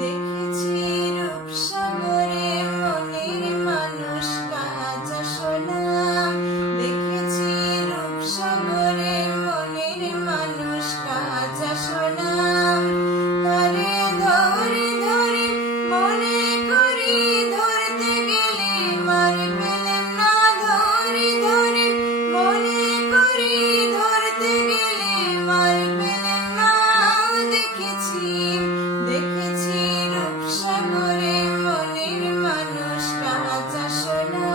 দেখেছি রূপসাগরে মনের মানুষ কাঁচা সোনা, দেখেছি রূপসাগরে মনের মানুষ কাঁচা সোনা। তারে ধরে ধরে মনে করি ধরতে গেলে মার পেলেম না, ধরে ধরে মনে করি ধরতে গেলে মার পেলেম না। দেখেছি দেখেছি রূপসাগরে মনের মানুষ কাঁচা সোনা।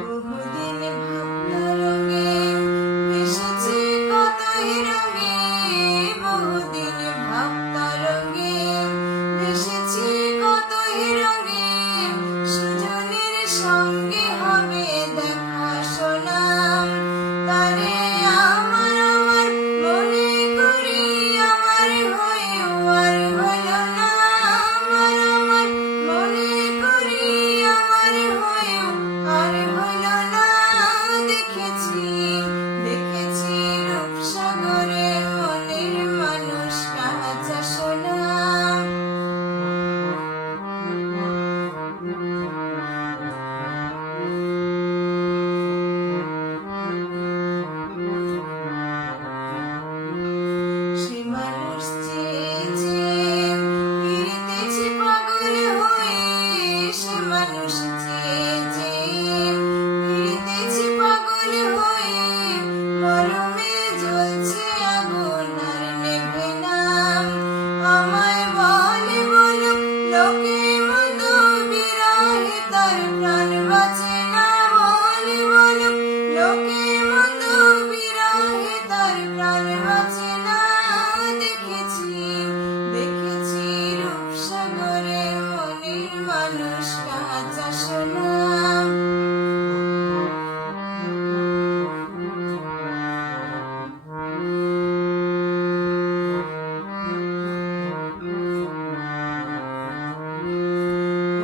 বহুদিন ভাবনা রঙে ভেসেছি কতই রঙে, বহুদিন ভাবনা রঙে ভেসেছি কতই রঙে। সুজনের সঙ্গে হবে দেখা সোনা, তারে আমার আমার মনে করি আমার হয়েও আর হলো না। আমার আমার মনে করি আমার হয়েও আর হলো না। দেখেছি দেখেছি রূপসাগরে মনের মানুষ কাঁচা সোনা। সে মানুষ চেয়েছে ফিরতেছি পাগল হয়ে, সে মানুষ চেয়েছে ফিরতেছি পাগল হয়ে। মরমে জ্বলছে আগুন আর নেভে না। আমায় বলে বলুক লোকে মন্দ বিরহে তার প্রাণ বাঁচে না। বলে বলুক লোকে মন্দ বিরহে তার প্রাণ বাঁচে না। দেখেছি দেখেছি রূপসাগরে মনের মানুষ কাঁচা সোনা।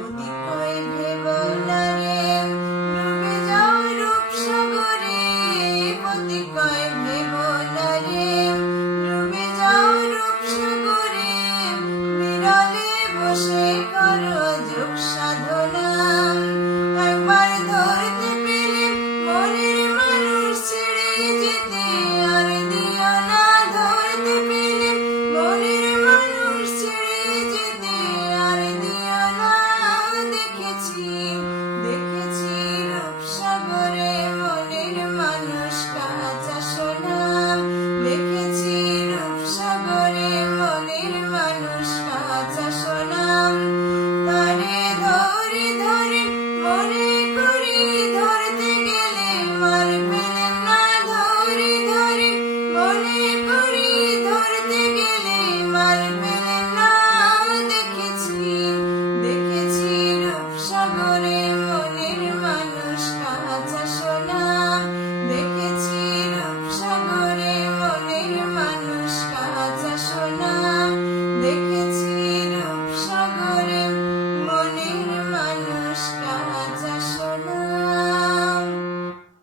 অতিকয় ভেবো না রে ডুবে যাও রূপসাগরে, অতিকয় ভেবো না রে ডুবে যাও রূপসাগরে। বিরলে বসে করো যোগ সাধনা, একবার ধরতে পেলে মনের মানুষ ছেড়ে যেতে আর দিও না। ধরতে পেলে মনের মানুষ ছেড়ে যেতে আর দিও না। দেখেছি দেখেছি রূপসাগরে মনের মানুষ কাঁচা সোনা, দেখেছি রূপসাগরে মনের মানুষ